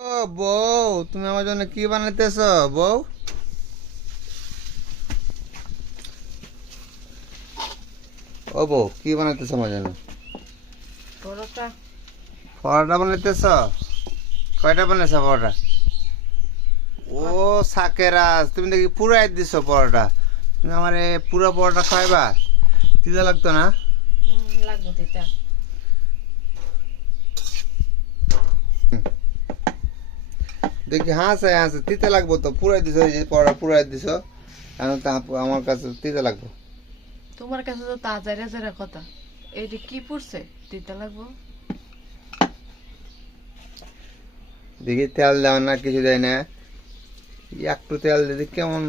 ও বউ তুমি আমার জন্য কি বানাইতেছ বউ? ও বউ কি বানাইতেছ আমার জন্য? পরোটা। পরোটা বানাইতেছ? কয়টা বানাইছ পরোটা? ও সাকেরাজ তুমি দেখি পুরাই দিছ পরোটা। তুমি আমার পুরো পরোটা খাইবা? তিতা লাগতো না? লাগবো তিতা। দেখি হাসে হাসে তিতে লাগবো তো পুরাই দিছ এই যে পরোটা পুরাই দিছ। এখন তো আমার কাছে তিতে লাগবো। তোমার কাছে তো তা তাজা রেজারা কথা। এইটা কি পড়ছে তিতা লাগবো? দেখি তেল দেওয়া না কিছু দেয় না। একটু তেল দিদি কেমন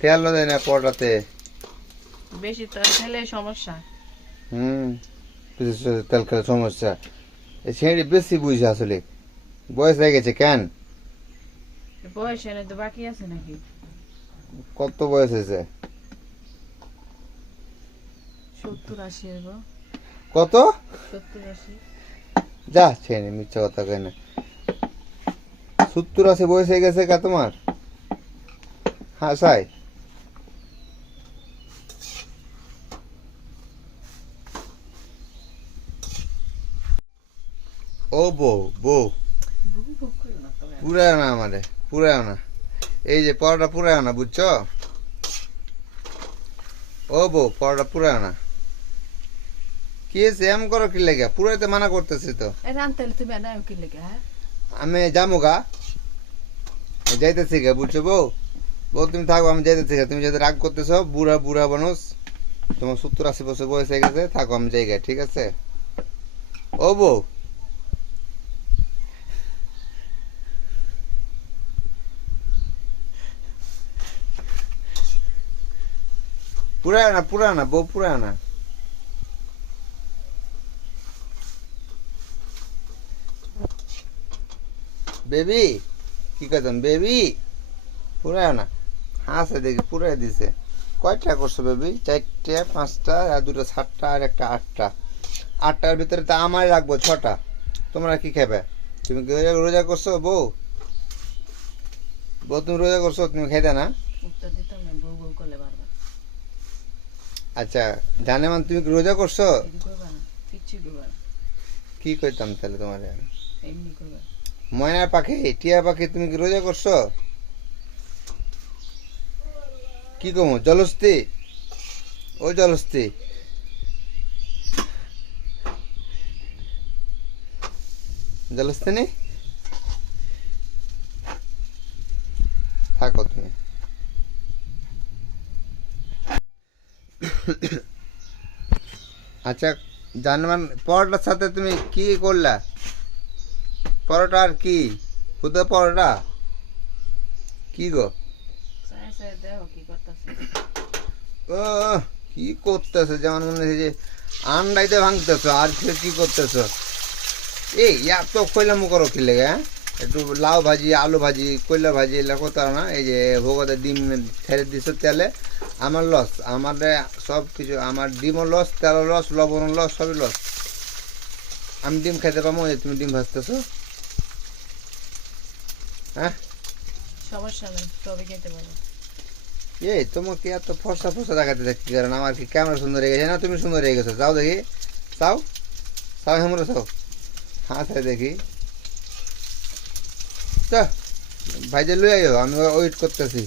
তেলও দেয় না পড়াতে বেশি তেল খেলে সমস্যা। হুম তেল খেলে সমস্যা। এই ছেড়ে বেশি বুঝে আসলে। বয়স হয়ে গেছে কেন? বয়স এনে তো বাকি আছে নাকি? কত বয়স হয়েছে? সত্তর আশি কত? সত্তর আশি। যা ছেড়ে মিথ্যা কথা কয় না। সত্তর আশি বয়স হয়ে গেছে কা তোমার? হ্যাঁ সাই। ও বউ বউ। করো না আমারে পুরাও না এই যে পরোটা পুরাও না বুঝছ? ও বউ পরোটা পুরাও না কি হয়েছে? এম করো কি লেগে? পুরাইতে মানা করতেছি তো। হ্যাঁ? আমি যাব গা। যাইতেছি গা বুঝছ বউ? বউ তুমি থাকো আমি যাইতেছি গা। তুমি যদি রাগ করতেছো বুড়া বুড়া মানুষ তোমার সত্তর আশি বছর বয়স হয়ে গেছে থাকো আমি যাই গা, ঠিক আছে? ও বউ পুরায় না বউ পুরা না বেবি, কি কইতাম? বেবি পুরায় না হাসে দেখি, পুরাই দিছে। কয়টা করছ বেবি? চারটে, পাঁচটা, আর দুটো সাতটা, আর একটা আটটা। আটটার ভিতরে তো আমারই রাখব, ছটা। তোমরা কি খাবে তুমি রোজা করছ বউ? বউ, তুমি রোজা করছ, তুমি খাইতে না উত্তর দিতাম না বউ বউ করলে বারবার আচ্ছা জানে মান তুমি রোজা করছ? কি কইতাম তাহলে তোমার? ময়না পাখি টিয়া পাখি তুমি কি রোজা করছ? কি কমো জলস্তি ও জলস্তি জলস্তি নেই থাকো তুমি আচ্ছা জানমান পরোটার সাথে তুমি কি করলা? পরোটা আর কি? খুদে পরোটা? কি গো? ও কি করতেছো? যেমন মনে হচ্ছে যে আন্ডাইতে ভাঙতেছো আর কি করতেছো? এই এত কইলাম করো কি লেগে হ্যাঁ? একটু লাউ ভাজি আলু ভাজি কইলা ভাজি এগুলো করতে না? এই যে ভোগতে ডিম ছেড়ে দিছো তেলে আমার লস আমার সব কিছু আমার ডিমও লস তেলও লস লবণ লস সবই লস আমি ডিম খাইতে পারব যে তুমি ডিম ভাজতেছো। হ্যাঁ? সমস্যা নেই তবে খেতে পারব। এই তোমাকে এত ফর্সা ফর্সা দেখাতে দেখি কারণ আমার কি ক্যামেরা সুন্দর হয়ে গেছে না তুমি সুন্দর হয়ে গেছো? যাও দেখি। চাও চাও হেমরা চাও হ্যাঁ তাই দেখি। চ ভাইজে লই আইও আমি ওয়েট করতেছি।